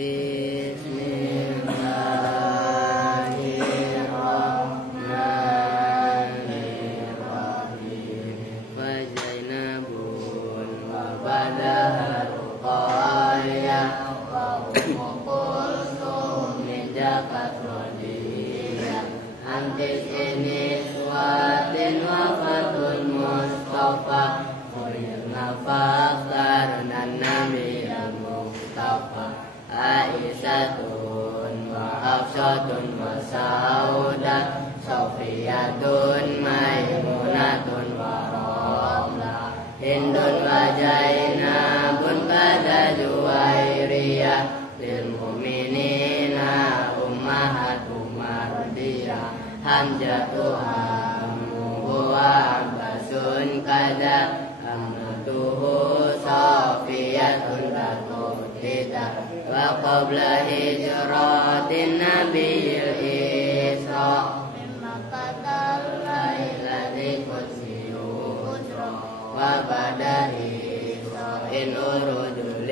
Bismillahirrahmanirrahim. Fajainabun wa badahar qaya wa umqulsum min jakat rodiyah antis ini suatin wafatul mustafa khulirna fakhtarna nabi al-mustafa Aisyatun wa Hafsatun wa Saudah Sofiyatun Maimunatun wa Romlah Hindun wa Jainabun pada Juwairiyah lil mu'minina ummahatu mardiyah Hamzatu ammuhu wa Abbasun kada amatuhu Sofiyatun tatutita wa qabla hijratin nabiyil isra mimma qatal lailati qudsiyu usra wa bada in urudu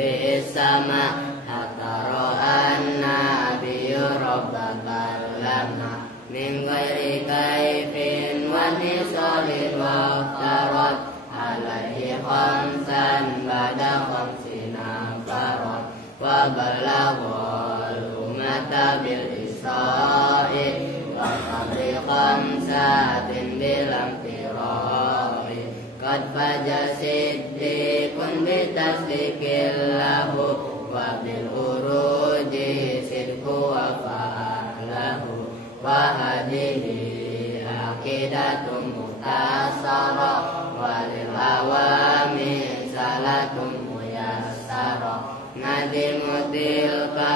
sama hatta ra'an nabiyyu rabbakal lama min ghairi kaifin wa nisalin wa aftarat alaihi khamsan bada khamsina farat wa balaghal ummata bil isra'i wa qabli khamsatin bilam tira'i qad faja siddiqun bitasdikil lahu wa bil uruji sidqu wa fa'alahu wa hadihi aqidatun mutasara wa lil awami salatum muyassara Nadimutil ka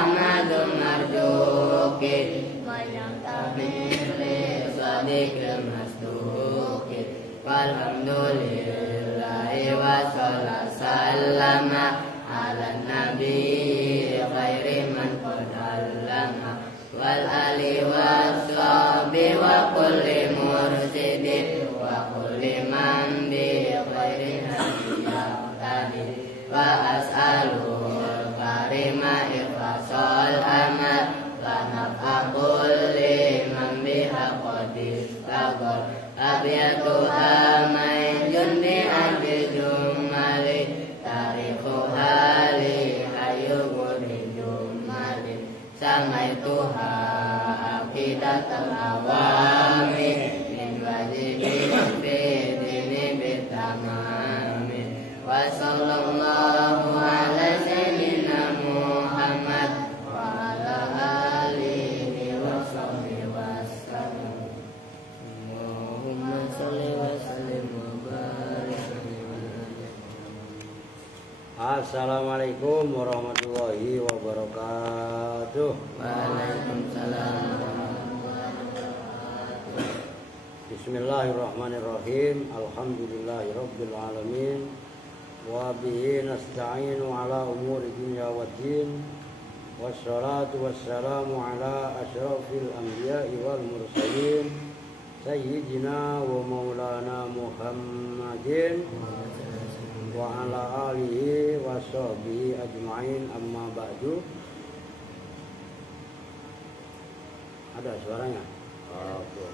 amadun marjuki Mayang tamili sadikil masduki Walhamdulillahi wa sallama Ala nabi khairi man qadallama Wal ali wa sahbi wa kulli mursidin Wa kulli man bi khairin hadiyah tadi wa as'alul karima ifasol amal wa naf'akul liman biha qadis tagol abiyatuha maijun bi'adil jumali tariku hali hayu gudi jumali samaituha akidatul awami min wajibin fidini bitamami wa sallallahu ala sayyidina Muhammad wa ala alihi wa sahbihi wa sallam Allahumma salli wa sallim wa barik Assalamualaikum warahmatullahi wabarakatuh. Waalaikumsalam. Bismillahirrahmanirrahim. Alhamdulillahirabbil alamin. Wa bihi nasta'inu ala umuri dunya waddin. Wassalatu wassalamu ala asyrafil anbiya'i wal mursalin sayyidina wa maulana Muhammadin wa ala alihi wa sahbihi ajma'in amma ba'du. Ada suaranya? Oke.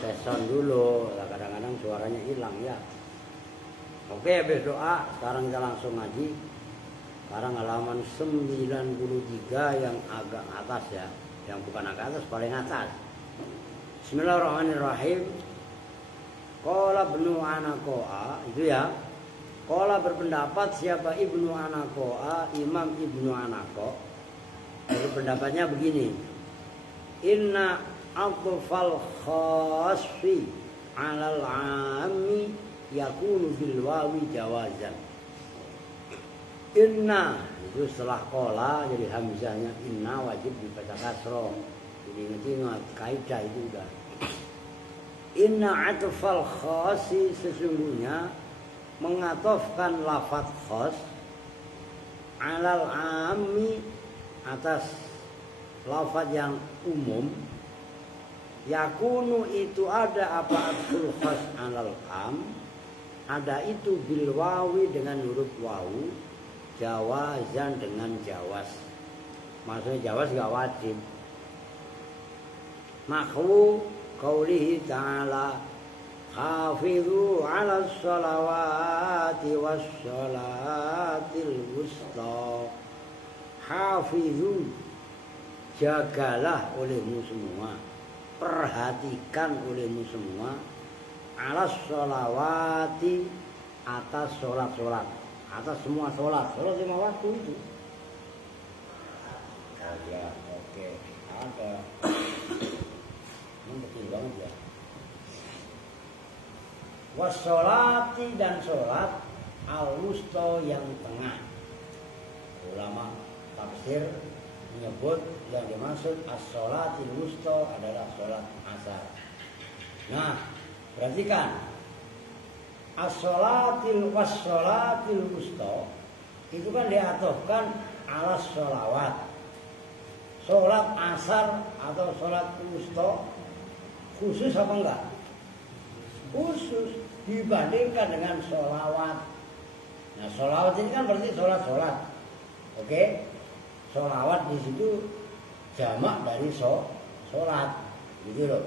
Tes sound dulu, kadang-kadang suaranya hilang ya. Oke, habis doa, sekarang kita langsung ngaji. Sekarang halaman 93 yang agak atas ya. Yang bukan agak atas, paling atas. Bismillahirrahmanirrahim. Qala Ibnu Anaqo'a, itu ya. Qala berpendapat siapa Ibnu Anaqo'a, Imam Ibnu Anaqo'. Jadi pendapatnya begini. Inna aqfal khasfi 'alal 'ammi yakunu bil wawi jawazan. Inna itu setelah qala jadi hamzahnya inna wajib dibaca kasroh. Jadi ingat kaidah itu udah. Inna atfal khasi sesungguhnya mengatofkan lafadz khas 'alal 'ammi atas lafadz yang umum. Yakunu itu ada apa atful khas 'alal 'am, ada itu bil wawi dengan huruf wawu jawazan dengan jawaz. Maksudnya jawaz gak wajib. Nahwu qaulihi ta'ala hafizu 'alas shalawati was shalatil wusta. Hafizu, jagalah olehmu semua, perhatikan olehmu semua, 'alas shalawati, atas sholat-sholat, atas semua sholat 5 waktu itu. Oh ya, oke, ada. Ini betul banget ya. Wassolati, dan sholat al-wusta, yang tengah. Ulama tafsir menyebut yang dimaksud as-sholatil wusta adalah sholat asar. Nah, perhatikan, as-sholatil was-sholatil wusta itu kan diatofkan ala sholawat. Sholat asar atau sholat wusta khusus apa enggak? Khusus dibandingkan dengan sholawat. Nah, sholawat ini kan berarti sholat-sholat. Oke? Sholawat di situ jamak dari sholat, gitu loh.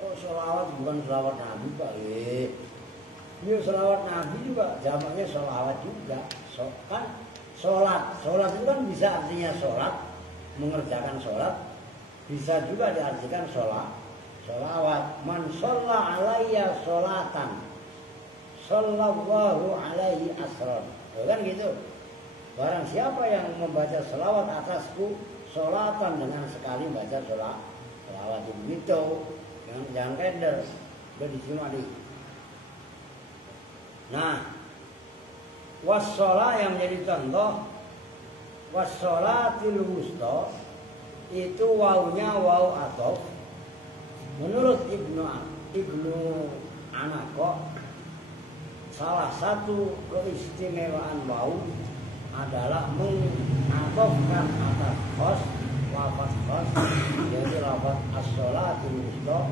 Oh, sholawat bukan sholawat Nabi, Pak. Ini sholawat Nabi juga jamaknya sholawat juga. Kan sholat itu kan bisa artinya sholat, mengerjakan sholat, bisa juga diartikan sholawat. Man sholla alayya sholatan sallallahu alaihi asron. Kan gitu. Barang siapa yang membaca sholawat atasku, sholatan, dengan sekali baca sholawat itu, jangan kender, udah disimak di. Nah, wassolah yang menjadi contoh, wassolatil wusta, itu wawunya waw atof. Menurut Ibnu Anaqo, salah satu keistimewaan waw adalah mengatofkan atas khos, lafaz khos, yaitu lafaz as-sholatil wusta,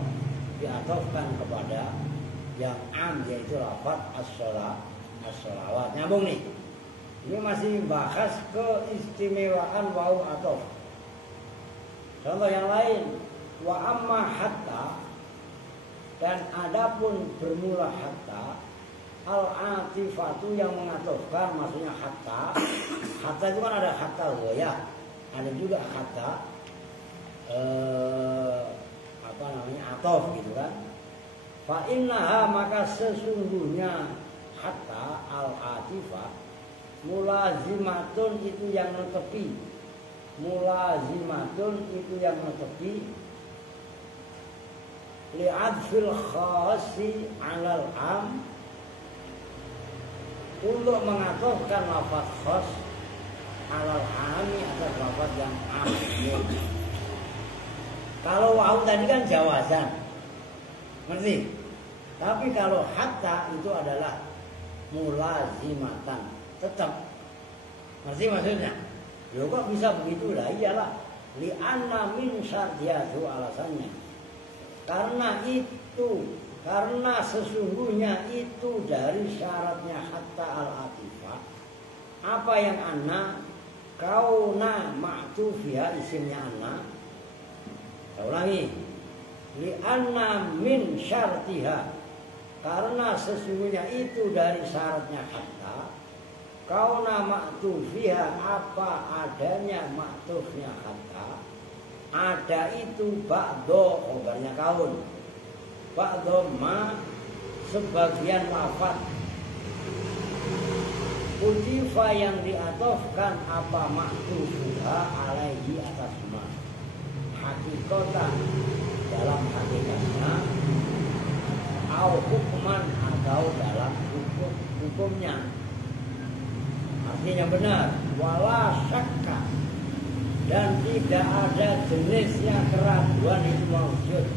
diatofkan kepada yang am, yaitu lafaz as-sholawat. Nyambung nih. Ini masih bahas keistimewaan waw atof. Contoh yang lain, wa amma hatta, dan adapun bermula hatta, al-atifatu, yang mengatofkan, maksudnya hatta. Hatta itu kan ada hatta ghayah, ada juga hatta atof gitu kan. Fa innaha, maka sesungguhnya hatta al-atifah mulazimatun, itu yang netepi. Mulazimatun, itu yang netepi li'adfil khasi 'alal am, untuk mengatofkan lafaz khas alal ami atas lafaz yang am. Kalau waw tadi kan jawazan, ngerti? Tapi kalau hatta itu adalah mulazimatan, tetap. Ngerti maksudnya? Ya kok bisa begitu lah? Iyalah, li'anna min syartiyatu, alasannya karena sesungguhnya itu dari syaratnya hatta al-atifah. Apa yang anna? Kauna ma'tufiyah, isimnya anna. Saya ulangi, li'anna min syartiha, karena sesungguhnya itu dari syaratnya hatta. Kauna ma'tufiyah, apa adanya ma'tufnya hatta. Ada itu ba'do, khobarnya kaun. Ba'do ma, sebagian lafaz. Utifa, yang diatofkan apa ma'tufuha alaihi, atas ma. Hakikatan, dalam hakikatnya. Au hukman, atau dalam hukumnya. Artinya benar. Wala syakka, dan tidak ada jenisnya keraguan itu maujud.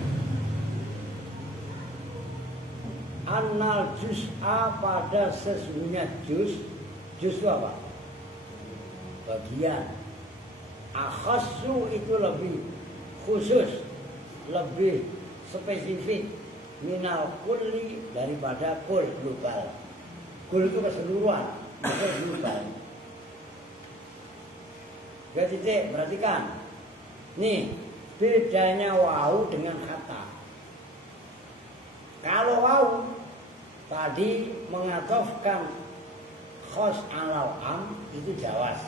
Annal juz'a, pada sesungguhnya juz itu apa? Bagian. Akhassu, itu lebih khusus, lebih spesifik. Minal kulli, daripada kul, global. Kul itu keseluruhan, itu global. Gak titik, perhatikan. Nih, bedanya wau dengan kata. Kalau wau tadi mengatofkan khos alal am itu jawas.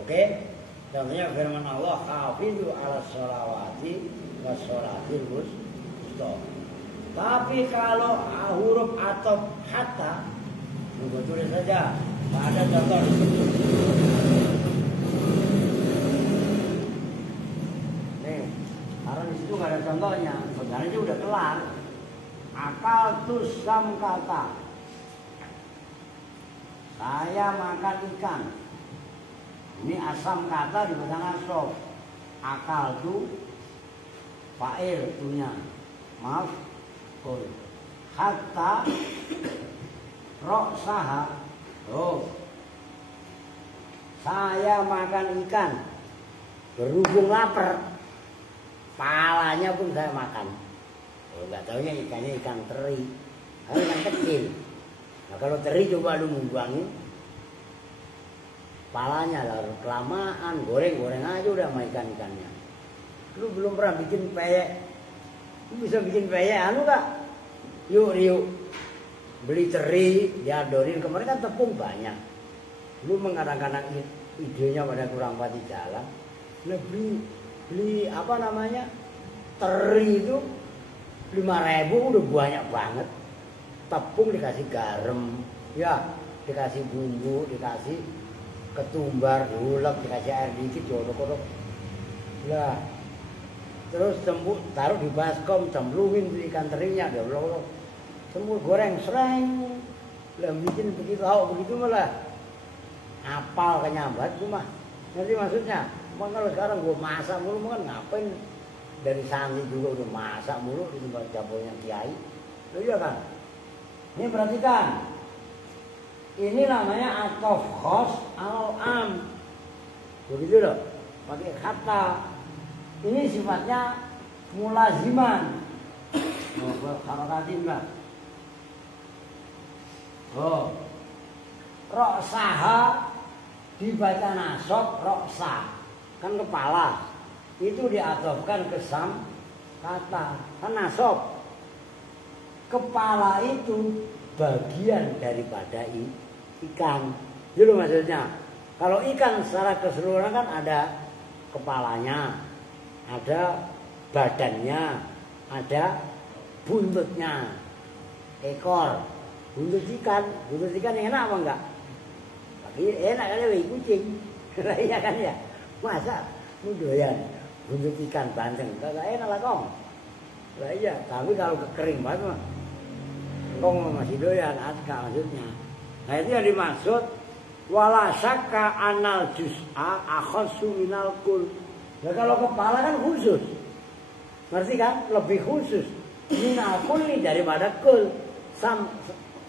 Oke? Contohnya firman Allah, hafizu ala sholawati wa sholatil wusta. Tapi kalau huruf atof hatta, gue tulis saja. Ada contoh. Nih, karena di situ nggak ada contohnya. Sebenarnya udah kelar. Akal tusam kata. Saya makan ikan. Ini asam kata dibaca nasab. Akal tu fa'il punya. Maaf. Hatta roksaha. Oh, saya makan ikan. Berhubung lapar, palanya pun saya makan. Oh, nggak taunya ikannya ikan teri, ikan kecil. Nah, kalau teri coba lu membuangin palanya, lalu kelamaan goreng aja udah sama ikannya. Lu belum pernah bikin peyek, lu bisa bikin peyek anu gak? Yuk beli teri, diadorin. Kemarin kan tepung banyak. Lu kadang-kadang idenya pada kurang pati jalan. Nah, beli apa namanya? Teri itu 5.000 udah banyak banget. Tepung dikasih garam, ya, dikasih bumbu, dikasih ketumbar, diulek, dikasih air dikit, jodok-jodok. Lah, terus taruh di baskom, cemplungin ikan terinya, diolok-olok. Semua goreng sereng, lah bikin begitu begitu malah apal kenyambat cuma. Nanti maksudnya, kalau sekarang gue masak mulu kan ngapain? Dari santri juga udah masak mulu di tempat dapurnya kiai. Loh iya kan? Ini perhatikan. Ini namanya atof khos al am. Begitu loh. Pakai kata. Ini sifatnya mulaziman. Oh, harokatin lah. Oh, roksaha dibaca nasab roksa, kan kepala itu diatofkan ke sam kata, kan nasab. Kepala itu bagian daripada ikan. Jadi maksudnya, kalau ikan secara keseluruhan kan ada kepalanya, ada badannya, ada buntutnya, ekor. Buntut ikan enak apa enggak? Tapi enak kan ya kucing. Lah iya kan ya. Masa lu doyan buntut ikan banteng, kagak enak lah kong. Lah iya, tapi kalau kering banget mah kong masih doyan, adka maksudnya. Nah itu yang dimaksud wala syakka anal juz'a akhassu minal kul. Nah kalau kepala kan khusus. Ngerti kan? Lebih khusus minal kul daripada kul.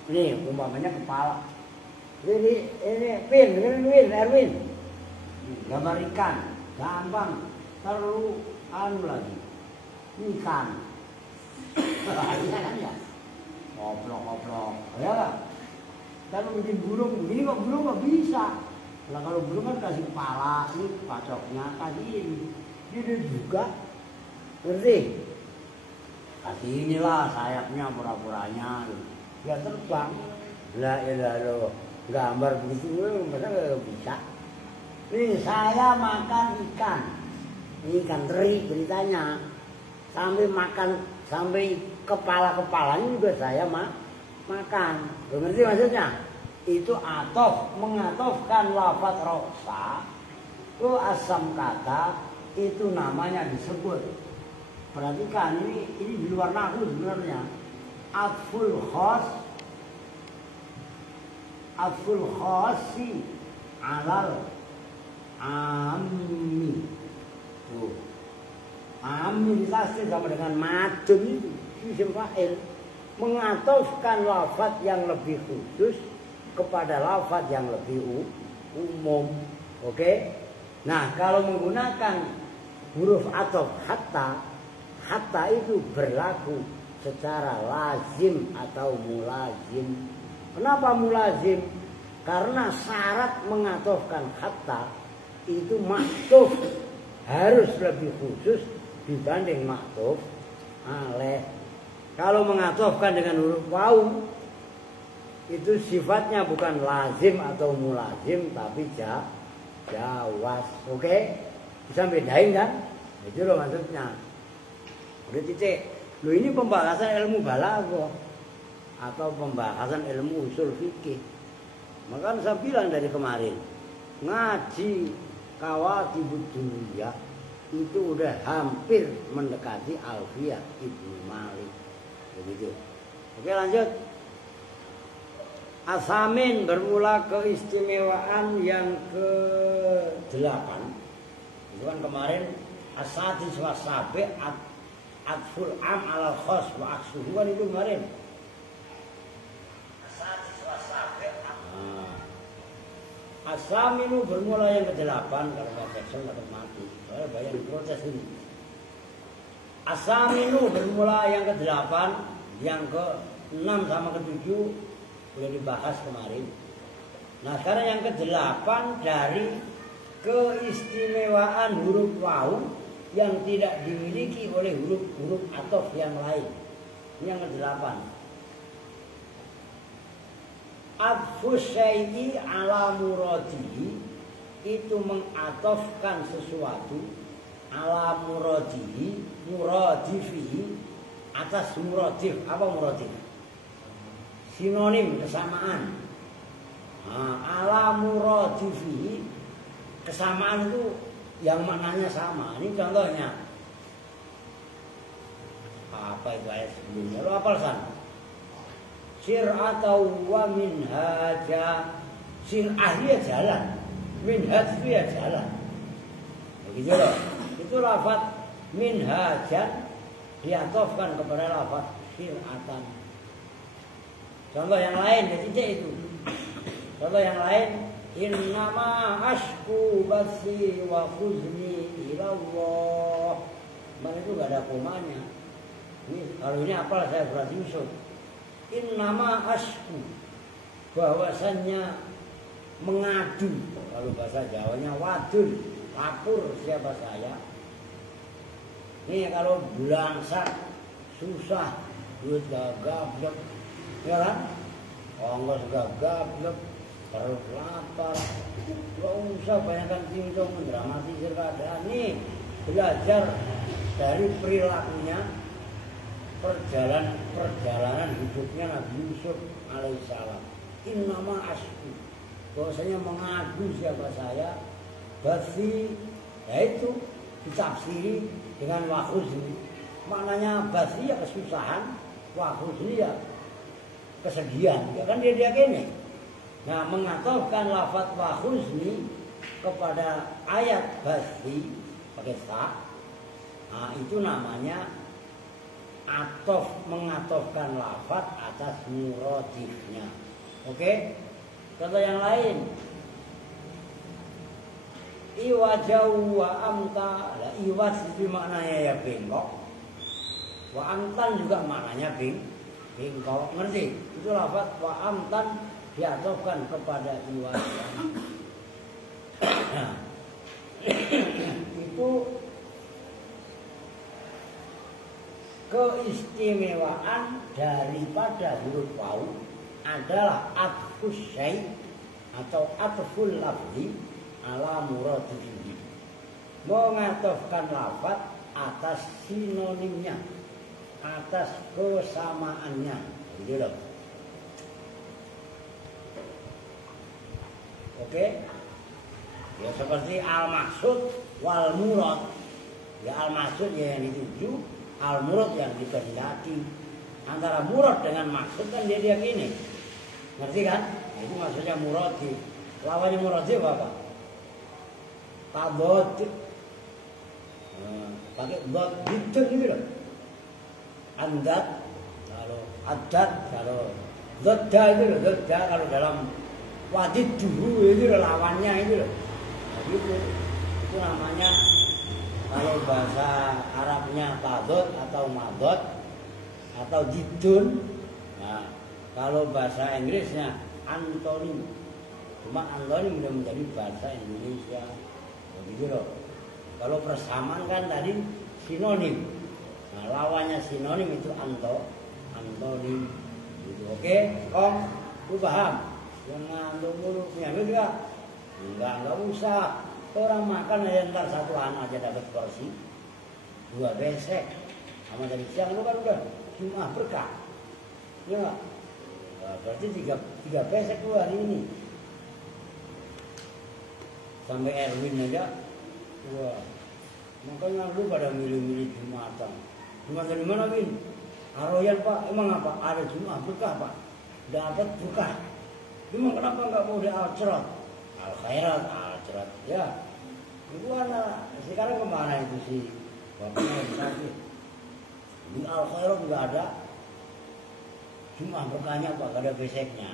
Nih umpamanya kepala. Jadi ini Erwin. Gambar ikan, gampang. Terlalu anu lagi. Ikan. Iya kan ya? Ngoplok. Ya kan? Kalau bikin burung, ini kok burung nggak bisa. Nah kalau burung kan kasih kepala, ini pacoknya, kasih ini juga. Ngerti? Kasih inilah sayapnya pura-puranya. Ya terbang. Lah ya lo gambar begitu masa nggak bisa. Nih saya makan ikan. Ini ikan teri beritanya. Sampai makan sampai kepala-kepalanya juga saya makan. Ngerti maksudnya? Itu atof, mengatofkan lafaz roksa. Itu asam kata, itu namanya disebut. Perhatikan ini di luar nahwu sebenarnya. Atful khosi alal ammi. Tuh. Ammi ditasdid sama dengan madun itu isim fa'il, mengatofkan lafaz yang lebih khusus kepada lafaz yang lebih umum. Oke? Nah, kalau menggunakan huruf atof hatta itu berlaku secara lazim atau mulazim. Kenapa mulazim? Karena syarat mengatofkan hatta itu maktuf harus lebih khusus dibanding maktuf alaih. Kalau mengatofkan dengan huruf waw itu sifatnya bukan lazim atau mulazim tapi jawaz. Oke? Bisa bedain kan? Itu loh maksudnya. Udah titik. Loh ini pembahasan ilmu balaghah atau pembahasan ilmu usul fikih. Maka saya bilang dari kemarin, ngaji Kawakibud Durriyah itu udah hampir mendekati Alfiyah Ibnu Malik. Begitu. Oke, lanjut. Asamin bermula keistimewaan yang ke-8. Itu kan kemarin asadis wasabi atful am alal khos wa aksuhu kan itu kemarin. Asadis wasabi. Asaminu bermula yang ke-8 kalau nggak Jackson dapat mati. Saya bayar protes ini. Asaminu bermula yang ke-8, yang ke-6 sama ke-7 sudah dibahas kemarin. Nah sekarang yang ke-8 dari keistimewaan huruf waw yang tidak dimiliki oleh huruf-huruf ataf yang lain. Ini yang ke-8. Atfus syai'i ala muradihi itu mengatofkan sesuatu ala muradihi muradifihi atas muradif. Apa muradif? Sinonim kesamaan. Nah, ala muradifihi kesamaan itu yang maknanya sama. Ini contohnya. Apa itu ayat sebelumnya? Lo hafal san? Sir'atau wa minhaja. Sir'ah dia jalan, minhaj dia jalan. Begitu loh. Itu lafaz minhajan diatofkan kepada lafaz sir'atan. Contoh yang lain ya tidak itu. Contoh yang lain, innama ashku basi wa khuzni ilallah. Mana itu gak ada komanya. Ini kalau ini apa saya berarti Yusuf. Innama ashku, bahwasannya mengadu. Kalau bahasa Jawanya wadul, lapor siapa saya. Ini kalau belangsak susah, duit gagap, ya kan? Ongkos gagap, perut lapar, gak usah banyakkan cincong mendramatisir keadaan. Nih belajar dari perilakunya perjalanan hidupnya Nabi Yusuf alaihissalam. Innama asku, bahwasanya mengadu siapa saya. Basi, yaitu ditafsiri dengan wakhuzni. Maknanya basi ya kesusahan, wakhuzni ya kesedihan. Ya kan dia gini. Nah, mengatofkan lafaz wakhuzni kepada ayat basi pakai ta. Nah, itu namanya atof, mengatofkan lafaz atas muradifnya. Oke? Contoh yang lain. Iwajau wa amta. Lah iwas itu maknanya ya bengkok. Wa amtan juga maknanya bengkok. Ngerti? Itu lafaz wa amtan diatofkan kepada iwas. Itu keistimewaan daripada huruf waw adalah atfus syai' atau atful lafzi ala muradihi, mengatofkan lafaz atas sinonimnya, atas kesamaannya. Gitu loh. Oke? Ya seperti al-maksud wal murad. Ya al-maksud ya yang dituju, al-murad yang dikehendaki. Antara murad dengan maksud kan dia gini. Ngerti kan? Nah, itu maksudnya muradif. Lawannya muradif apa? Tadod. Pakai dot gitu loh. Andat, kalau adat, kalau dodda itu loh. Dodda kalau dalam wadid dulu itu loh, lawannya itu loh. Nah, gitu. Itu namanya kalau bahasa Arabnya tadod atau madod atau jidun. Nah, kalau bahasa Inggrisnya antonim. Cuma antonim sudah menjadi bahasa Indonesia. Gitu loh. Kalau persamaan kan tadi sinonim. Nah, lawannya sinonim itu antonim. Gitu. Oke, Om, lu paham? Jangan dulu punya juga. Enggak usah. Orang makan aja ntar satu anak aja dapat porsi. 2 besek. Sama dari siang lu kan udah Jumat berkah. Iya enggak? Nah, berarti 3 besek lu hari ini. Sampai Erwin aja. Wah. Makanya lu pada milih-milih Jumatan. Jumat dari mana, Win? Aroyan, Pak. Emang apa? Ada Jumat berkah, Pak. Dapat berkah. Emang kenapa nggak mau di Al-Cerot? Al-Khairat, Al-Cerot. Ya. Itu anak. Sekarang kemana itu sih? Bapaknya sakit. Di Al-Khairat nggak ada. Jumat berkahnya, Pak. Nggak ada beseknya.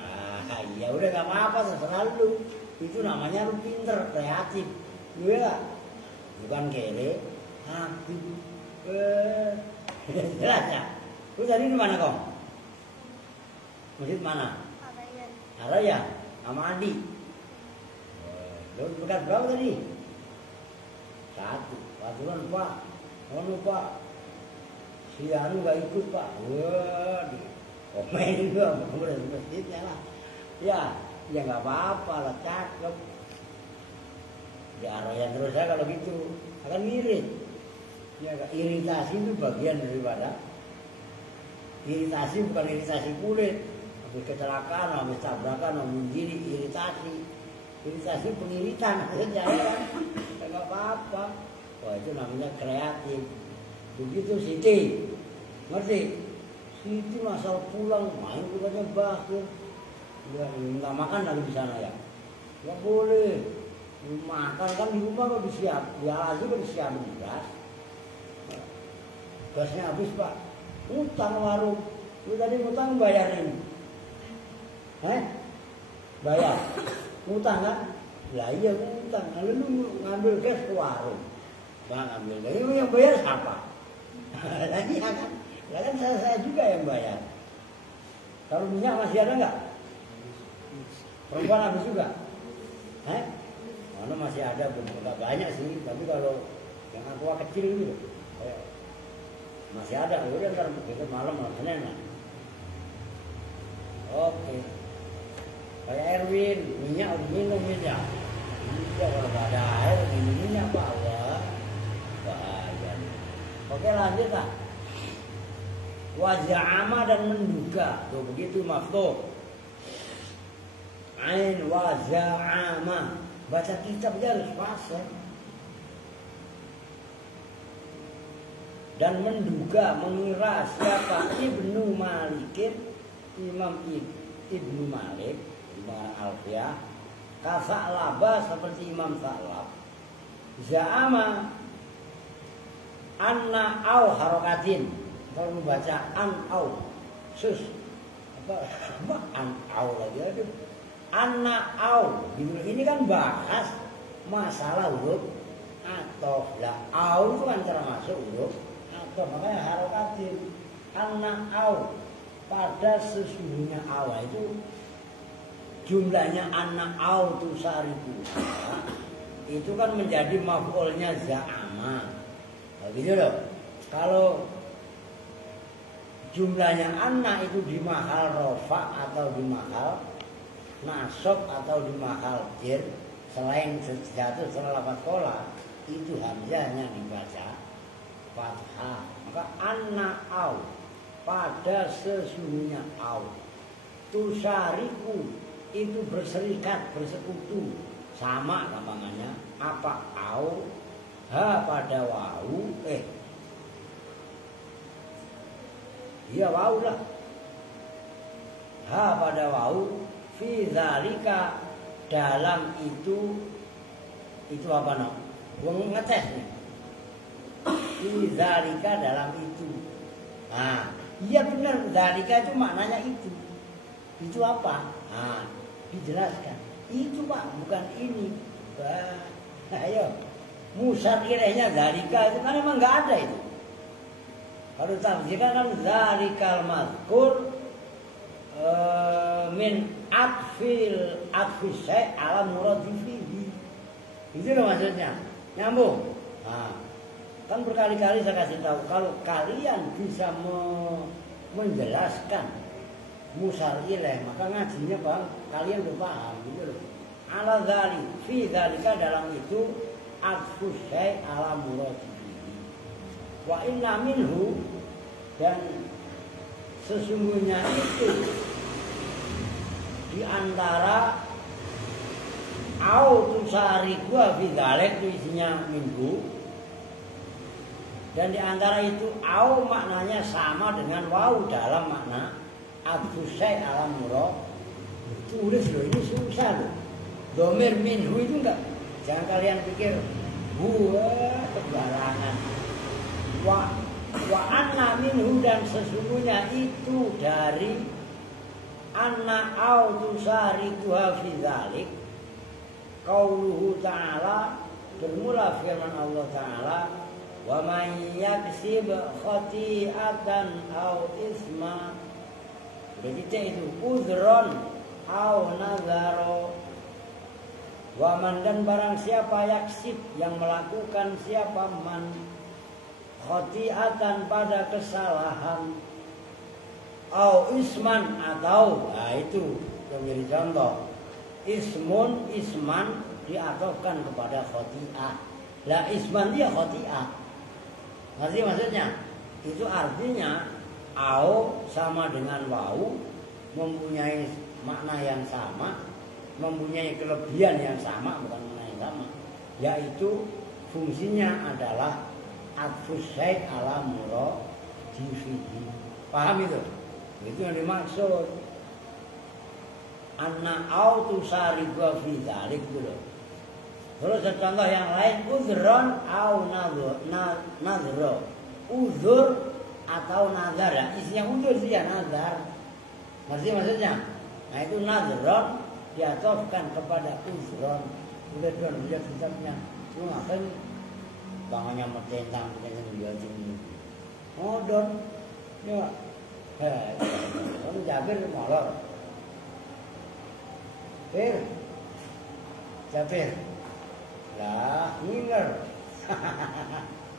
Ya udah nggak apa-apa, terserah lu. Itu namanya lu pinter, kreatif. Iya. Bukan kere. Aktif. Jelas ya? Lu tadi di mana, Kong? Masjid mana? Arayan. Sama Adi. Lu berkat berapa tadi? 1. Paturan, Pak. Pak. Si Anu gak ikut, Pak. Wah, komen juga. Kemudian masjidnya lah. Ya nggak apa-apa lah, cakep. Di Arayan terus saya kalau gitu akan ngirit. Ya, iritasi itu bagian daripada iritasi, bukan iritasi kulit. Habis kecelakaan, habis tabrakan, habis diri, iritasi. Iritasi pengiritan aja kan. Enggak apa-apa. Wah, itu namanya kreatif. Begitu Siti. Ngerti? Siti masal pulang main bukannya bakir. Ya, enggak makan lagi di sana ya. Enggak boleh. Makan kan di rumah kok disiap. Ya aja kok disiapin gas. Gasnya habis, Pak. Utang warung. Lu tadi utang bayarin. Bayar. Utang kan? Lah iya utang. Lalu lu ngambil gas ke warung. Bang ngambil gas. Itu yang bayar siapa? Lah iya kan? Lah kan saya juga yang bayar. Kalau minyak masih ada enggak? Perempuan habis juga? Mana masih ada, belum banyak sih. Tapi kalau yang aqua kecil gitu, masih ada. Udah ntar besok malam Senin lah. Oke. Kayak Erwin, minyak harus minum minyak. Iya, kalau nggak ada air minum minyak, Pak. Wah, bahaya. Oke, lanjut lah. Waja'ama dan menduga. Tuh begitu maftuh. Ain waja'ama. Baca kitab dia harus fase. Dan menduga, mengira siapa Ibnu Malikin, Imam Ibnu Malik, Imam Alfiyah, Kasa'laba seperti Imam Sa'lab. Za'ama anna au harokatin. Kalau membaca an au sus apa an au lagi aduh. Anna au ini kan bahas masalah huruf atau lah au itu kan termasuk huruf atau makanya harokatin. Anna au pada sesungguhnya au itu jumlahnya anna au tu saribu itu kan menjadi maf'ulnya za'ama. Begitu loh. Kalau jumlahnya anna itu di mahal rofa atau di mahal nasab atau di mahal jer selain jatuh setelah lafaz kola itu hamzahnya dibaca fathah. Maka anna au pada sesungguhnya au tusariku itu berserikat bersekutu sama gampangannya apa au ha pada wau iya wau lah ha pada wau fi zalika dalam itu apa no? Gua ngetes nih. Fi zalika dalam itu. Nah, iya benar zalika itu maknanya itu. Itu apa? Nah, dijelaskan. Itu Pak, bukan ini. Wah, ayo. Musar ilainya zalika itu kan emang enggak ada itu. Kalau tafsirkan kan zalikal mazkur min atfil syai' ala muradifihi. Itu loh maksudnya. Nyambung. Nah, kan berkali-kali saya kasih tahu kalau kalian bisa menjelaskan musal ilaih, maka ngajinya Bang kalian udah paham gitu loh. Ala dzalik, fi dzalika dalam itu atfus syai' ala muradihi. Wa inna minhu dan sesungguhnya itu di antara au tusari gua fi dzalik itu isinya minggu. Dan di antara itu au maknanya sama dengan wau dalam makna abusai alam murad. Tulis loh, ini susah loh. Domir minhu itu enggak, jangan kalian pikir kebarangan. Wa anna minhu dan sesungguhnya itu dari anna au tusari gua fi dzalik. Qauluhu ta'ala, bermula firman Allah Ta'ala, wa man yaksib khati'atan aw isma. Jadi itu uzron aw nazaro. Wa man dan barang siapa yaksib yang melakukan siapa man khati'atan pada kesalahan aw isman atau itu yang jadi contoh. Ismun isman diatofkan kepada khati'ah. Lah isman dia khati'ah. Ngerti maksudnya? Itu artinya au sama dengan wau mempunyai makna yang sama, mempunyai kelebihan yang sama, bukan makna yang sama. Yaitu fungsinya adalah atfus syai' ala muradihi. Paham itu? Itu yang dimaksud. Anna au tusari gua fi dzalik dulu. Terus contoh yang lain uzron au nadhro. Uzur atau nazar. Isinya uzur sih ya nazar. Ngerti maksudnya? Nah itu nadhron diatofkan kepada uzron. Udah don lihat kitabnya. Lu ngapain bangunnya metentang dengan dia ini. Oh don. Ya. Kamu Jabir molor. Jabir. Lah, ngiler.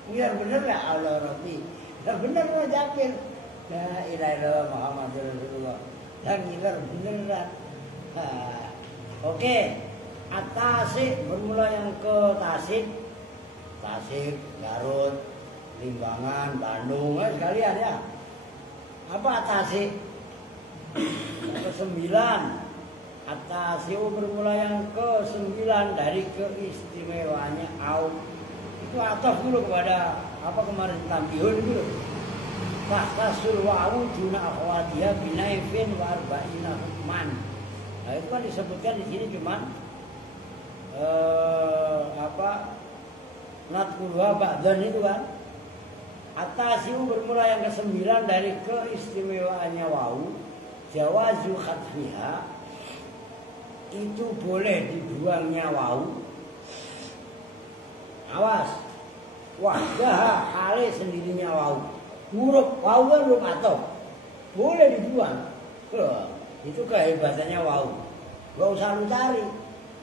Ngiler bener gak Allah Rabbi? Lah bener lah Jabir. La ilaha illallah Muhammadur Rasulullah. Dan ngiler beneran. Oke. At-Tasik bermula yang ke Tasik. Tasik, Garut, Limbangan, Bandung, sekalian ya. Apa At-Tasik? Ke-9. At-Tasiu bermula yang ke-9 dari keistimewaannya au. Itu atof dulu kepada apa kemarin tambihun dulu. Tahtasul wa'u duna akhwatiha binaifin wa arba'ina hukman. Nah itu kan disebutkan di sini cuman natkulwa ba'dan itu kan. At-Tasiu bermula yang ke-9 dari keistimewaannya wa'u. Jawazu khatfiha, itu boleh dibuangnya wau. Awas. Wahdah hale sendirinya wau. Huruf wau kan huruf atau boleh dibuang. Itu kehebatannya wau. Gak usah lu cari.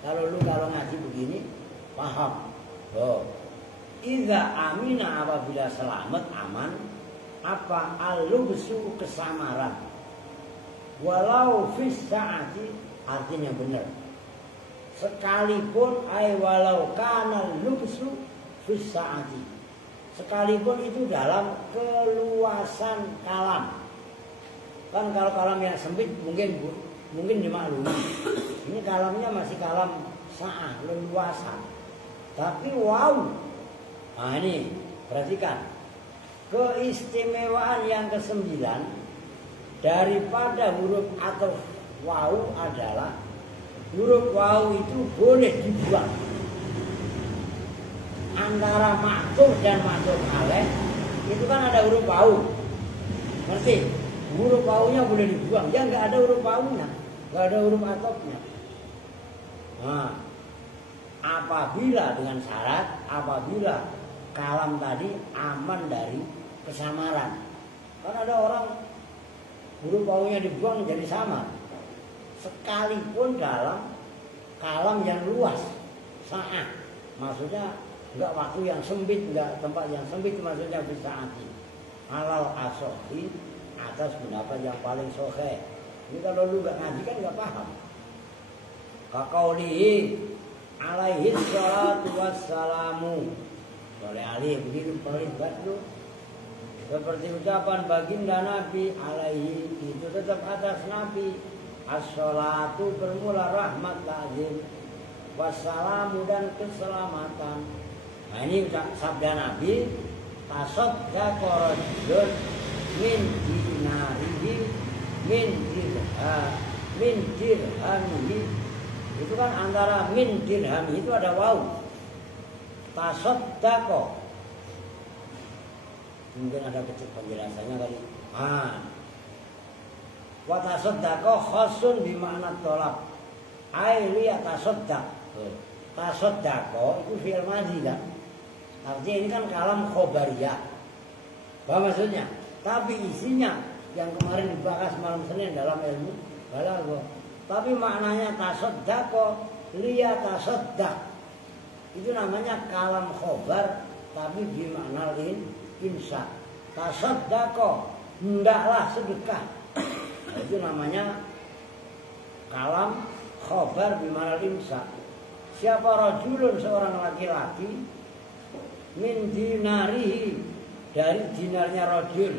Kalau ngaji begini paham. Idza amina apabila selamat aman apa al-lubsu kesamaran. Walau fis saati artinya benar. Sekalipun walau kana lubsu fis saati. Sekalipun itu dalam keluasan kalam. Kan kalau kalam yang sempit mungkin dimaklumi. Ini kalamnya masih kalam sa'ah, leluasan. Tapi wow. Nah ini perhatikan. Keistimewaan yang ke-9 daripada huruf atau wau adalah huruf wau itu boleh dibuang antara maktub dan maktub alaih. Itu kan ada huruf wau, ngerti? Huruf waunya boleh dibuang, ya nggak ada huruf waunya, nggak ada huruf atofnya. Nah, apabila dengan syarat apabila kalam tadi aman dari kesamaran. Kan ada orang huruf waunya dibuang jadi samar. Sekalipun dalam kalam yang luas, sa'ah, maksudnya enggak waktu yang sempit, enggak tempat yang sempit, maksudnya bisa hati. Alal asohi, atas pendapat yang paling sohe. Ini kalau lu enggak ngaji kan enggak paham. Kakaulihi alaihi salatu wassalamu. Oleh Ali begitu perintah lu. Seperti ucapan baginda Nabi alaihi, itu tetap atas Nabi. As-salatu bermula rahmat ta'zim, wassalamu dan keselamatan. Nah ini sabda Nabi, tasaddaqa rajulun min dinarihi min dirhamihi. Itu kan antara min dirhamihi itu ada waw. Tasaddaqa. Mungkin ada penjelasannya kali. Wa tasaddaqa khasun bi makna tolak. Ai li tasaddaq. Tasaddaqa itu fi'il madhi kan. Artinya ini kan kalam khobariyah. Apa maksudnya? Tapi isinya yang kemarin dibahas malam Senin dalam ilmu balaghah. Tapi maknanya tasaddaqa liya tasaddaq. Itu namanya kalam khobar tapi bi makna insya. Tasaddaqa hendaklah sedekah. Nah, itu namanya kalam khobar bi makna insya. Siapa rajulun seorang laki-laki min dinarihi dari dinarnya rajul.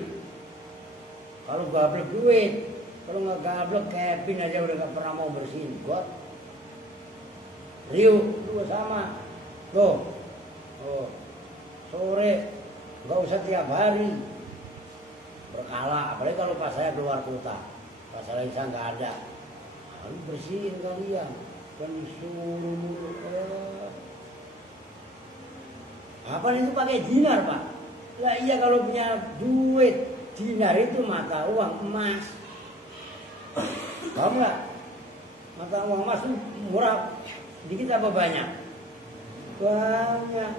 Kalau gablek duit, kalau nggak gablek Kevin aja udah nggak pernah mau bersihin got. Rio juga sama. Tuh, sore nggak usah tiap hari berkala. Apalagi kalau pas saya keluar kota, pas saya nggak ada, lalu bersihin kalian. Dan disuruh apa itu pakai dinar pak? Lah iya kalau punya duit dinar itu mata uang emas. Paham nggak? Mata uang emas itu murah dikit apa banyak? Banyak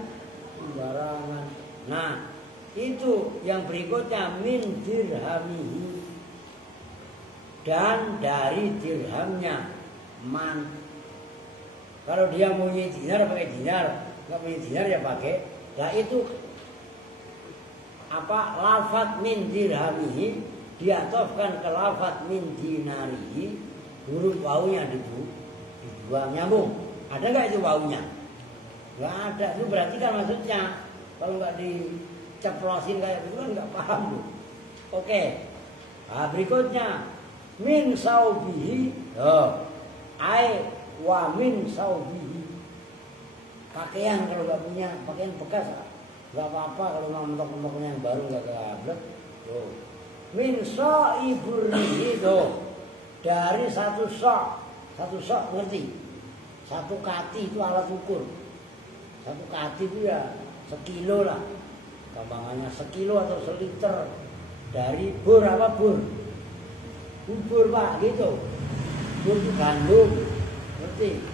sembarangan. Nah itu yang berikutnya min dirhamihi, dan dari dirhamnya man. Kalau dia mau dinar pakai dinar, nggak punya dinar ya pakai. Nah itu apa lafat min dirhamihi diatofkan ke lafat min dinarihi, huruf wawunya dibuang nyambung. Ada nggak itu wawunya? Nggak ada. Itu berarti kan maksudnya kalau nggak diceplosin kayak gitu kan nggak paham loh. Oke. Nah, berikutnya min saubihi, wa min saubihi, pakaian kalau nggak punya pakaian bekas nggak apa-apa, kalau mau mentok-mentoknya yang baru nggak gablek. Min so'iburrihi tuh, dari satu sok ngerti? Satu kati itu alat ukur. Satu kati itu ya sekilo lah, gampangannya sekilo atau seliter dari bur apa bur? Bubur pak gitu. Bur itu gandum. Ngerti?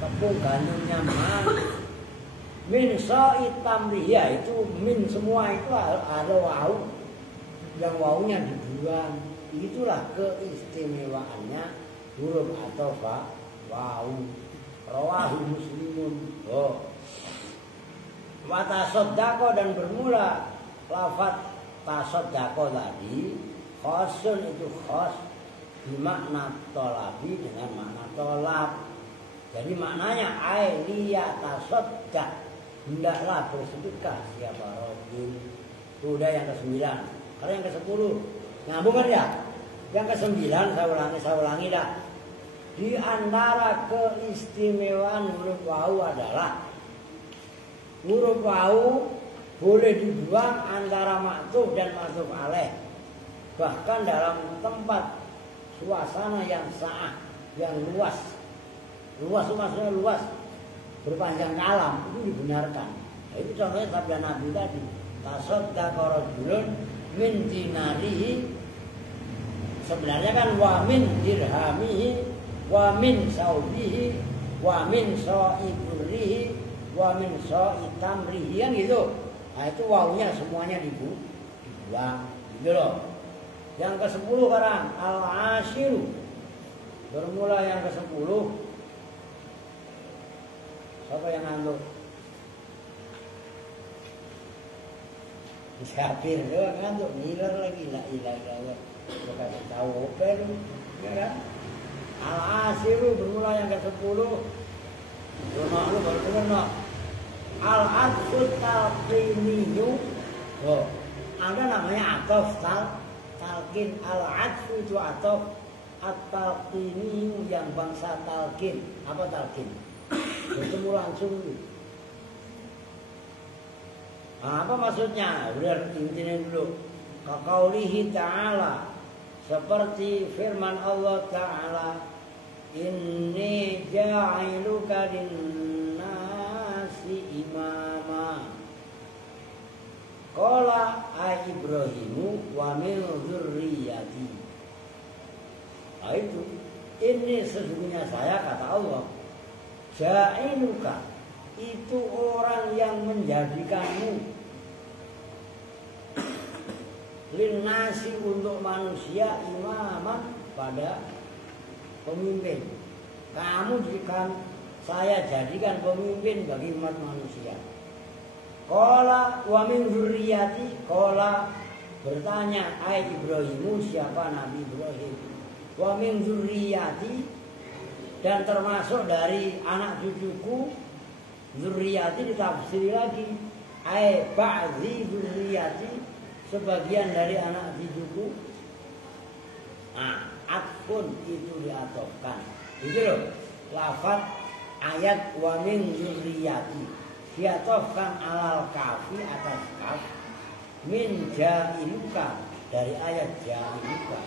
Tepung gandumnya man. Min so'it tamriyah itu min semua itu ada waw. Yang wawunya dibuang. Itulah keistimewaannya huruf atau waw. Rawahu Muslimun. Wa tasaddaqa, dan bermula lafaz tasaddaqa tadi khosun itu khos bermakna tolabi dengan makna tolab. Jadi maknanya liya tasaddaq, hendaklah bersedekah siapa rajul. Itu udah yang ke-9. Kalau yang ke-10 nyambung kan ya? Yang ke-9 saya ulangi dah. Di antara keistimewaan huruf wawu adalah huruf wawu boleh dibuang antara maktuf dan maktuf alaih. Bahkan dalam tempat suasana yang sa'ah, yang luas itu maksudnya luas, berpanjang kalam, itu dibenarkan. Nah, itu contohnya sabda Nabi tadi, tasaddaqa rajulun min dinarihi, sebenarnya kan wa min dirhamihi wa min saubihi wa min so'iburrihi wa min so'itamrihi, kan gitu. Nah itu wawunya semuanya dibuang gitu loh. Yang ke-10 sekarang al-ashiru, bermula yang ke-10. Siapa yang ngantuk? Jabir doang ngantuk ngiler lagi la ilaha illallah. Bukan tahu apa itu, ya kan? Al-asiru bermula yang ke-10. Rumah lu baru dengar. Al-atfu talqiniyu. Oh, ada namanya atof talqin. Al-atfu itu atof. At-talqiniyu yang bangsa talqin. Apa talqin? Bertemu langsung. Nah, apa maksudnya? Udah intinya dulu. Kaqaulihi ta'ala, seperti firman Allah Ta'ala, inni ja'iluka linnasi imama. Qala ay Ibrahimu wa min dzurriyyati. Nah itu, ini sesungguhnya saya, kata Allah, ja'iluka, itu orang yang menjadikanmu linnasi untuk manusia imaman pada pemimpin. Kamu jadikan, saya jadikan pemimpin bagi umat manusia. Qala wa min dzurriyyati, qala bertanya ai Ibrahimu, siapa Nabi Ibrahim. Wa min dzurriyyati, dan termasuk dari anak cucuku. Dzurriyyati ditafsiri lagi ai ba'dhi dzurriyyati, sebagian dari anak cucuku. Nah, atfun itu diatofkan. Itu loh, lafaz ayat wa min dzurriyyati diatofkan alal kafi, atas kaf. Min ja'iluka, dari ayat ja'iluka.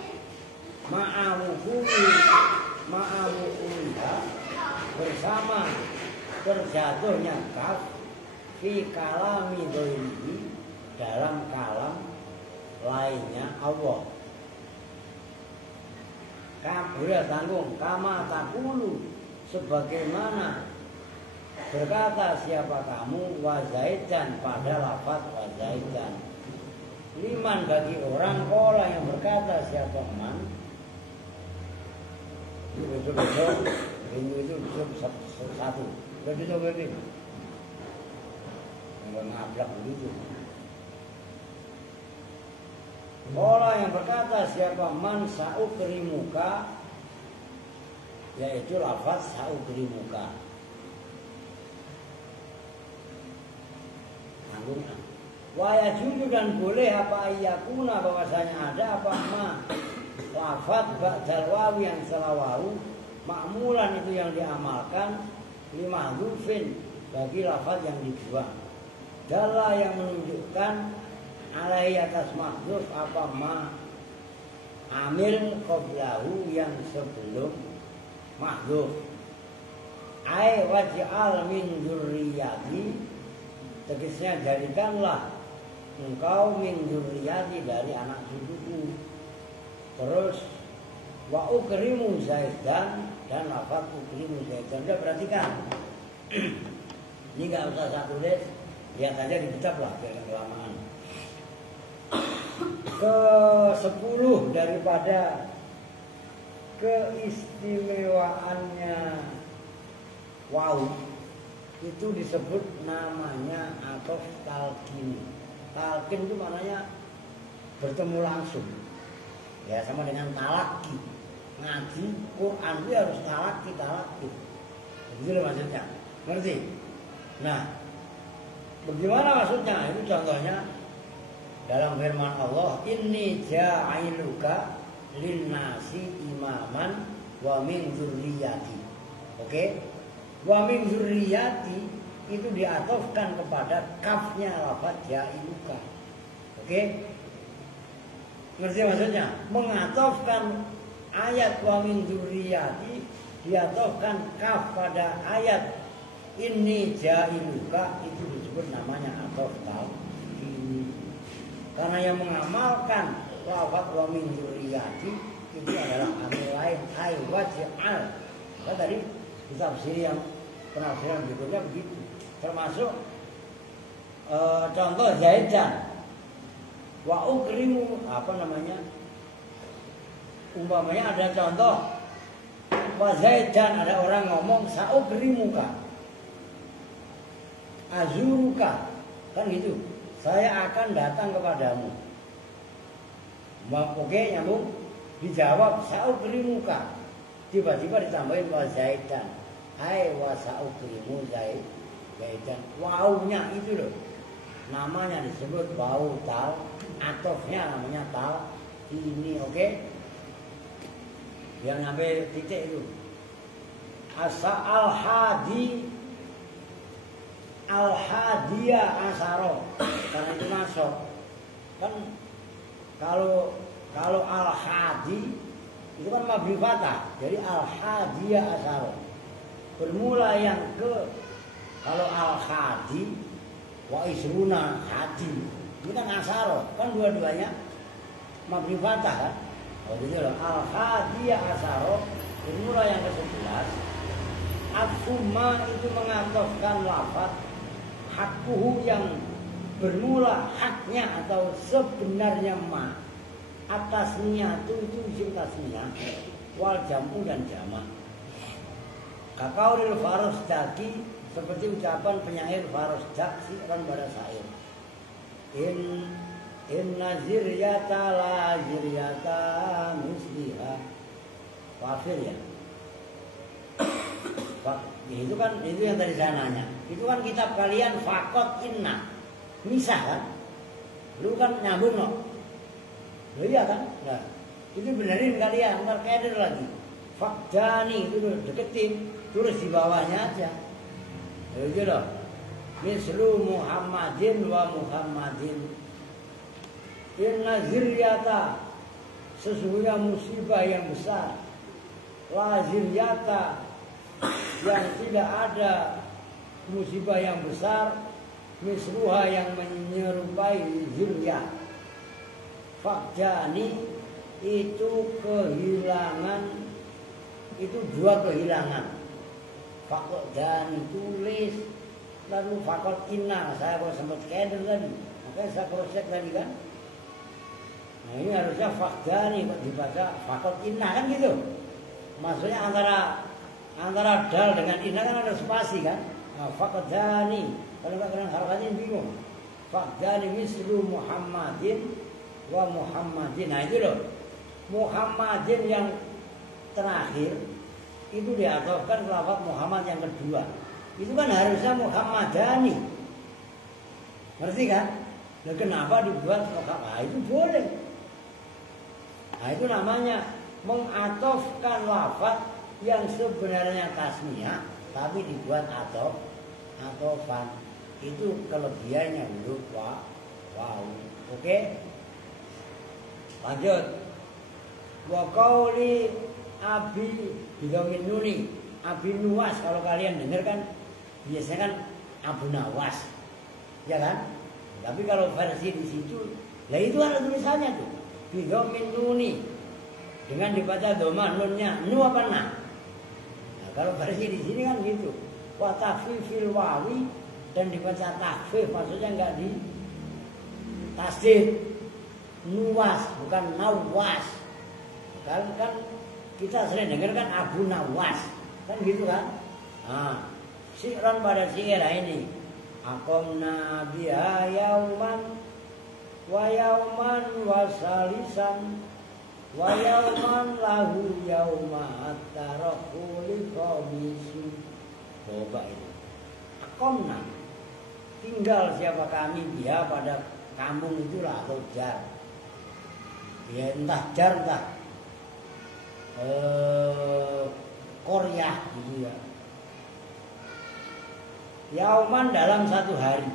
Ma'awukuliha, bersama terjatuhnya kaf fi kalami dhoirihi, dalam kalam lainnya Allah. Udah tanggung. Kama takulu, sebagaimana berkata siapa kamu, wazaidan, pada lafaz wazaidan. Liman, bagi orang, kola yang berkata siapa man. Betul-betul minggu itu satu. Betul-betul enggak ngablak begitu. Kola yang berkata siapa man sa'ukrimuka, yaitu lafaz sa'ukrimuka. Tanggungan. Waya juju, dan boleh apa iyakuna, bahwasanya ada apa ma lafaz ba'dal wawi, yang setelah wawu ma'mulan, itu yang diamalkan, limahdhufin, bagi lafaz yang dibuang. Dalla, yang menunjukkan alaihi, atas mahdhuf apa ma amil qablahu, yang sebelum mahdhuf. Ai waj'al min dzurriyyati, tegasnya jadikanlah engkau min dzurriyyati, dari anak cucuku. Terus wa ukrimu zaidan, dan lafaz ukrimu zaidan. Udah perhatikan. Ini enggak usah saya tulis, lihat aja di kitab lah, biar kelamaan. Ke-10 daripada keistimewaannya wawu, itu disebut namanya atof talqin. Talqin itu maknanya bertemu langsung. Ya, sama dengan talaki. Ngaji Quran itu harus talaki. Begitu maksudnya. Ngerti? Nah, bagaimana maksudnya? Itu contohnya dalam firman Allah, inni ja'iluka linnasi imaman wa min dzurriyyati. Oke? Wa min dzurriyyati itu diatofkan kepada kafnya lafaz ja'iluka. Oke? Ngerti maksudnya? Mengatofkan ayat wa min dzurriyyati, diatofkan kaf pada ayat inni ja'iluka, itu disebut namanya atof talqin. Karena yang mengamalkan lafaz wa min dzurriyyati itu adalah amil lain, ai waj'al. Kan tadi ditafsir yang penafsiran berikutnya begitu. Termasuk contoh zaidan. Wa ukrimu, apa namanya? Umpamanya ada contoh wa zaidan, ada orang ngomong sa'ukrimuka, azuruka, kan gitu. saya akan datang kepadamu. Oke, nyambung. Dijawab, sa'ukrimuka. Tiba-tiba ditambahin wa Zaidan. Hai wa sa'ukrimu Zaidan. Waunya itu loh. Namanya disebut wau tal. Atofnya namanya tal. Ini oke. Yang sampai titik itu. Asa al-hadi al-hadiya asaro. Karena itu masuk. Kan kalau al-hadi itu kan mabni fathah. Jadi al-hadiya asaro. Bermula yang ke kalau al-hadi wa isruna hadi. Ini kan asaro. Kan dua-duanya mabni fathah kan. Oh gitu loh. Al-hadiya asaro bermula yang ke-11. At-summa itu mengatofkan lafaz hakkuhu yang bermula haknya atau sebenarnya ma. Atasnya itu isim tasniyah wal jamu dan jamak. Kaqaulil Farosdaqi seperti ucapan penyair Farosdak si'ran pada syair. Inna ziryata la ziryata misliha. Kafir ya. Itu kan itu yang tadi saya nanya. Itu kan kitab kalian fakot inna. Misah kan? Lu kan nyambung loh. Loh iya kan? Nah, itu benerin kalian, ntar keder lagi. Fakdani itu deketin, terus di bawahnya aja. Gitu loh. Mislu Muhammadin wa Muhammadin. Inna ziryata sesungguhnya musibah yang besar. La ziryata yang tidak ada musibah yang besar. Misruha yang menyerupai ziryah. Fakdani itu kehilangan, itu dua kehilangan. Fakot dan tulis, lalu fakot inna. Saya kok sempat keder tadi, makanya saya cross check tadi kan. Nah ini harusnya fakdani dibaca fakot inna kan gitu. Maksudnya antara dal dengan inna kan ada spasi kan. Nah, fakdani kalau nggak kena harokatnya bingung. Fakdani mislu Muhammadin wa Muhammadin. Nah itu loh. Muhammadin yang terakhir itu diatofkan ke lafaz Muhammad yang kedua. Itu kan harusnya Muhammadani. Ngerti kan? Nah, kenapa dibuat Muhammad? Nah, itu boleh. Nah itu namanya mengatofkan lafaz yang sebenarnya tasniyah tapi dibuat atofan. Itu kelebihannya huruf wow. Oke? Lanjut. Wa qauli Abi bidomin nuni, Abi Nuwas. Kalau kalian dengar kan biasanya kan Abu Nawas, ya kan? Tapi kalau versi di situ, lah itu ada tulisannya tuh bidomin nuni dengan dibaca doma nunnya nu apa nah? Nah kalau versi di sini kan gitu. Wa takhfifil wawi dan dibaca takhfif, maksudnya enggak di tasdid. Nuwas bukan Nawas. Kan kita sering dengar kan Abu Nawas. Kan gitu kan? Nah, si'ran pada syair ini. Aqamna biha yauman wa yauman wa salisan wa yauman lahu yauma at-tarahuli qamisu. Coba itu. Aqamna tinggal siapa kami biha pada kampung itulah atau jar. Ya entah jar entah Korea gitu ya. Yauman dalam satu hari.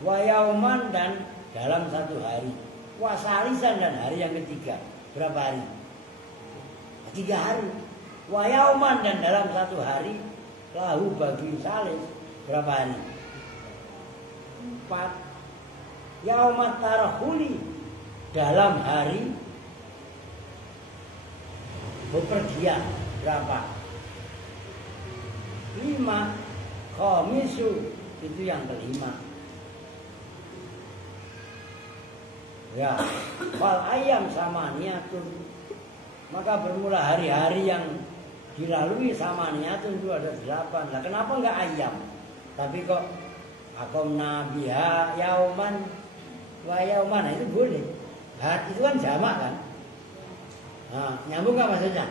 Wa yauman dan dalam satu hari. Wa salisan dan hari yang ketiga. Berapa hari? 3 hari. Wa yauman dan dalam satu hari. Lahu bagi salis. Berapa hari? 4. Yaumat tarahuli dalam hari bepergian berapa? 5. Khamisu itu yang kelima. Ya, fal ayam samaniyatun. Maka bermula hari-hari yang dilalui samaniyatun itu ada 8. Lah kenapa enggak ayam? Tapi kok Akomna biha yauman wa yauman, itu boleh. Nah, itu kan jamak kan. Nah, nyambung nggak maksudnya?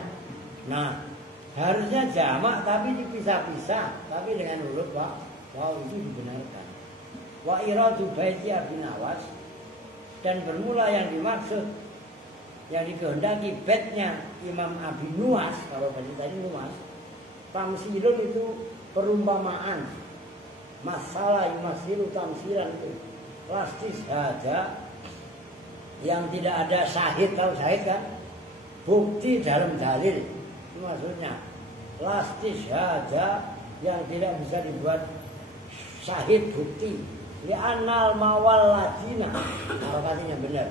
Nah, harusnya jamak tapi dipisah-pisah, tapi dengan huruf wow itu dibenarkan. Wa iradu baiti Abi Nawas, dan bermula yang dimaksud yang dikehendaki baitnya Imam Abi Nuwas, kalau tadi Nuwas, tamsilun itu perumpamaan, masalah yumasilu tamsilan itu plastis saja yang tidak ada syahid. Tahu syahid kan? Bukti dalam dalil itu maksudnya. Plastis saja yang tidak bisa dibuat syahid bukti. Li'annal mawal ladina, harokatnya benar.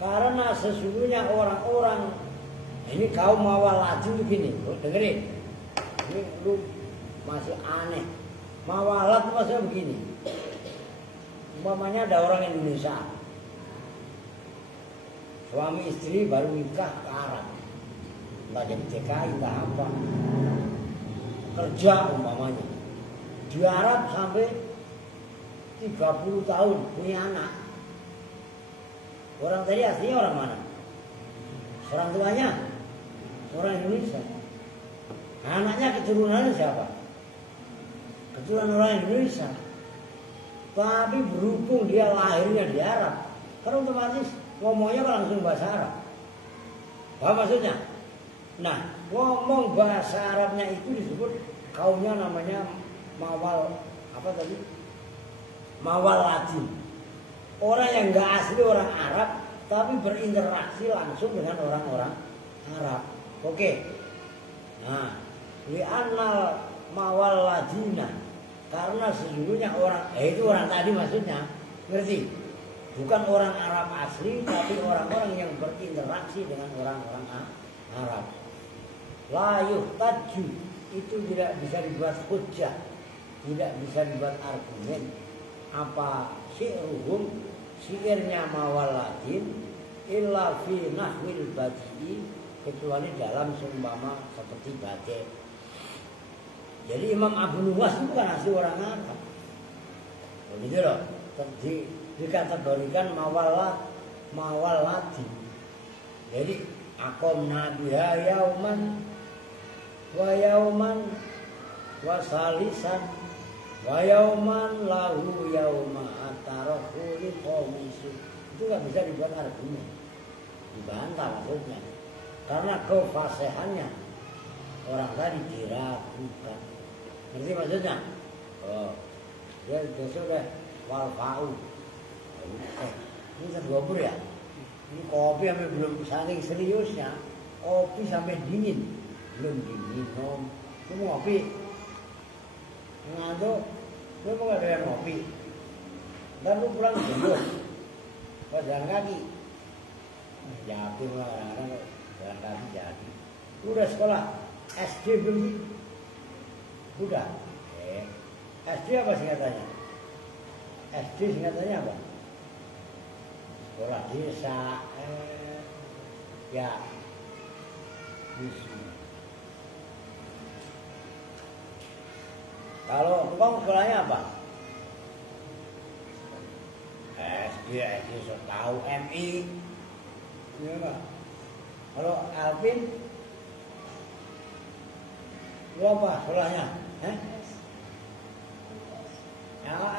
Karena sesungguhnya orang-orang ini kaum mawal ladin itu gini, dengerin. Ini lu masih aneh. Mawalat maksudnya begini. Umpamanya ada orang Indonesia, suami istri baru nikah ke Arab, entah jadi TKI entah apa, kerja umpamanya di Arab sampai 30 tahun punya anak. Orang tadi aslinya orang mana? Orang tuanya orang Indonesia. Anaknya keturunannya siapa? Keturunan orang Indonesia. Tapi berhubung dia lahirnya di Arab, kan otomatis ngomongnya langsung bahasa Arab. Apa maksudnya? Nah, ngomong bahasa Arabnya itu disebut kaumnya namanya mawal apa tadi? Mawal Ladin. Orang yang nggak asli orang Arab, tapi berinteraksi langsung dengan orang-orang Arab. Oke. Nah, li'annal mawal ladina, karena sesungguhnya orang, itu orang tadi maksudnya, ngerti? Bukan orang Arab asli, tapi orang-orang yang berinteraksi dengan orang-orang Arab. La yuhtaju, itu tidak bisa dibuat hujjah, tidak bisa dibuat argumen. Apa syi'ruhum, syiirnya mawal ladin, illa fi nahwil badi'i, kecuali dalam seumpama seperti badai. Jadi Imam Abu Nuwas itu bukan asli orang Arab. Begitu loh. Dikategorikan mawal ladin. Jadi akomna biha yauman wa yauman wa salisan wa yauman lahu yauma atarahu li qaumisu. Itu nggak bisa dibuat argumen, dibantah maksudnya, karena kefasihannya orang tadi diragukan. Ngerti maksudnya? Oh, dia sudah wal fa'u. Ini tergobur ya. Ini kopi sampai belum saking seriusnya, kopi sampai dingin, belum diminum. Itu ngopi, ngantuk, lu mau nggak doyan ngopi? Dan lu pulang jemput, kok jalan kaki? Yakin lah orang-orang jalan kaki jadi. Lu udah sekolah SD belum sih? Udah. SD apa singkatannya? SD singkatannya apa? Sekolah desa. Ya. Kalau engkau sekolahnya apa? SD tahu MI. Iya enggak? Kalau Alvin, lu apa sekolahnya?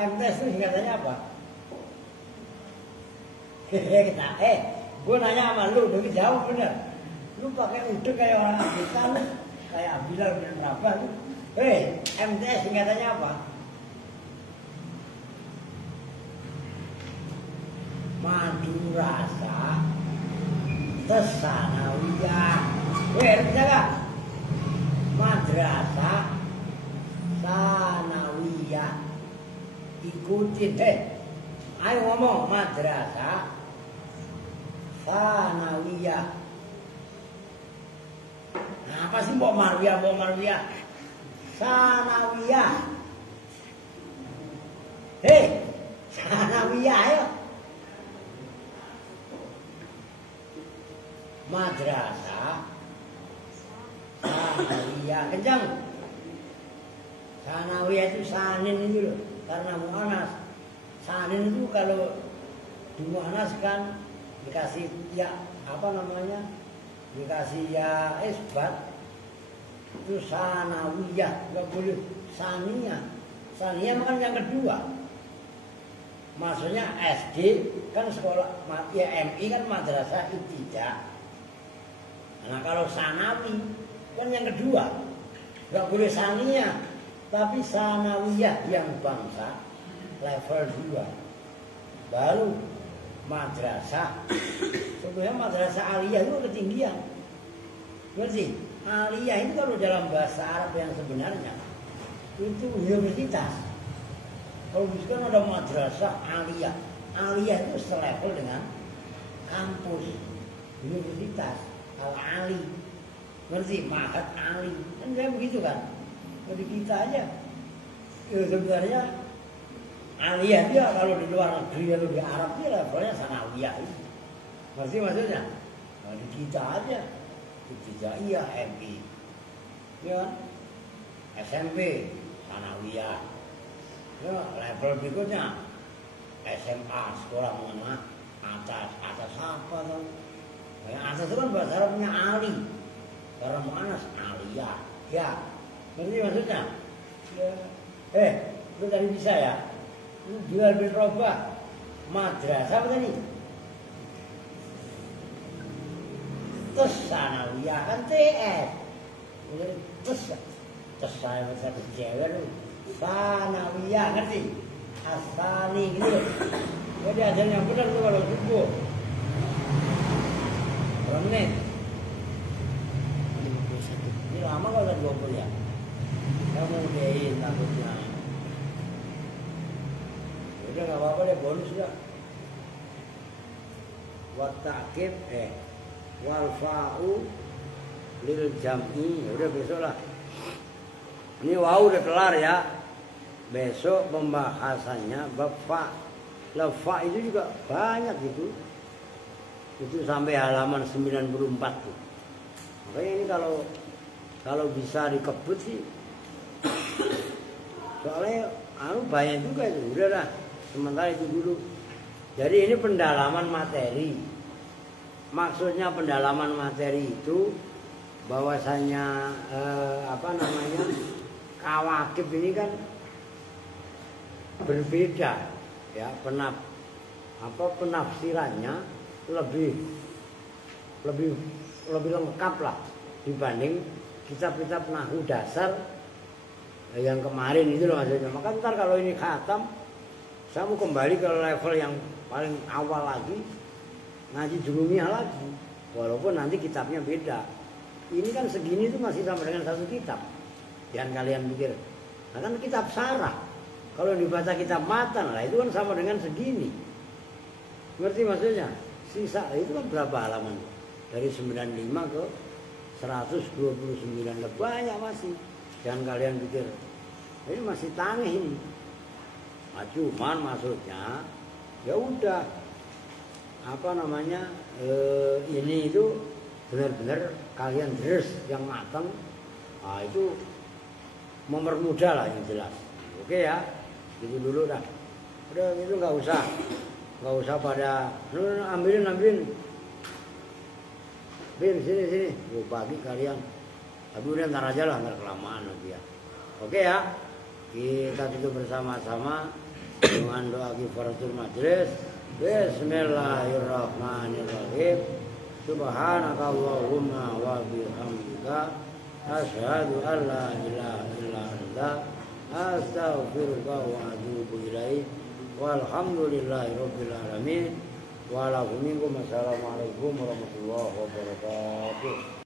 MTS itu singkatannya apa? Gue nanya sama lu, tapi jauh bener. Lu pakai udek kayak orang Afrika, lu kayak Abilal bin Rabah lu. MTS singkatannya apa? Madrasah Tsanawiyah. Artinya gak? Madrasah Tsanawiyah. Ikutin, ayo ngomong madrasah Tsanawiyah. Nah, apa sih Mbok Marwiyah? Tsanawiyah. Tsanawiyah ayo. Madrasah Tsanawiyah. Kencang. Tsanawiyah. sanawiyah itu sanin itu loh, karena mu'anas. Sanin itu kalau dimu'anaskan dikasih ya apa namanya? Dikasih ya isbat itu sanawiyah, enggak boleh saniyah. Saniyah makan yang kedua. Maksudnya SD kan sekolah ya MI kan madrasah ibtidah. Nah kalau sanawi kan yang kedua. Enggak boleh saniyah, tapi sanawiyah yang bangsa level 2. Baru madrasah. Sebenarnya madrasah aliyah itu ketinggian. Ngerti? Aliyah itu kalau dalam bahasa Arab yang sebenarnya itu universitas. Kalau misalkan ada madrasah aliyah, aliyah itu selevel dengan kampus, universitas, al-ali. Ngerti? Ma'had ali. Kan kayak begitu kan? Jadi kita aja. Ya sebenarnya aliyah dia kalau di luar negeri atau di Arab dia levelnya sanawiyah itu. Ngerti maksudnya? Nah, di kita aja. Ibtidaiyah MI. Ya kan? SMP sanawiyah. Ya, level berikutnya SMA, sekolah menengah atas. Atas apa tuh? Yang atas itu kan bahasa Arabnya ali. Karena mu'anas aliyah. Ya. Ngerti maksudnya? Ya. Itu tadi bisa ya? Bilal bin Rabah madrasah apa tadi? Terus sanawiyah kan TS. Terus saya bisa kecewa lu. Sanawiyah ngerti? Asani gitu. Jadi ajar yang benar tuh kalau subuh. Berapa menit? 51. Ini lama kalau udah 20 ya? Kamu udahin takutnya. Udah gak apa-apa deh, bonus ya. Wat ta'kib wal fa'u lil jam'i. Udah besok lah. Ini wau udah kelar ya. Besok pembahasannya bab fa. Lah fa itu juga banyak gitu. Itu sampai halaman 94 tuh. Makanya ini kalau bisa dikebut sih. Soalnya banyak juga itu. Udah lah. Sementara itu dulu. Jadi ini pendalaman materi. Maksudnya pendalaman materi itu bahwasanya kawakib ini kan berbeda ya, penafsirannya lebih lengkap lah dibanding kitab-kitab nahwu dasar yang kemarin itu loh maksudnya. Maka ntar kalau ini khatam saya mau kembali ke level yang paling awal lagi, ngaji Jurumiyah lagi. Walaupun nanti kitabnya beda. Ini kan segini itu masih sama dengan satu kitab. Jangan kalian pikir. Nah kan kitab sarah. Kalau dibaca kitab matan lah itu kan sama dengan segini. Ngerti maksudnya? Sisa itu kan berapa halaman? Dari 95 ke 129. Banyak masih. Jangan kalian pikir. Ini masih tangih ini. Nah, cuman maksudnya ya udah ini itu benar-benar kalian terus yang matang. Nah, itu mempermudah lah yang jelas. Oke ya, itu dulu dah. Udah itu nggak usah pada ambilin. Bin sini. Bagi kalian. Tapi udah ntar aja lah, ntar kelamaan nanti ya. Oke ya. Kita tutup bersama-sama dengan doa kifaratul majlis. Bismillahirrahmanirrahim. Subhanaka Allahumma wa bihamdika asyhadu an la ilaha illa anta astaghfiruka wa atubu ilaik. Walhamdulillahirabbil alamin. Wa lakum minkum assalamualaikum warahmatullahi wabarakatuh.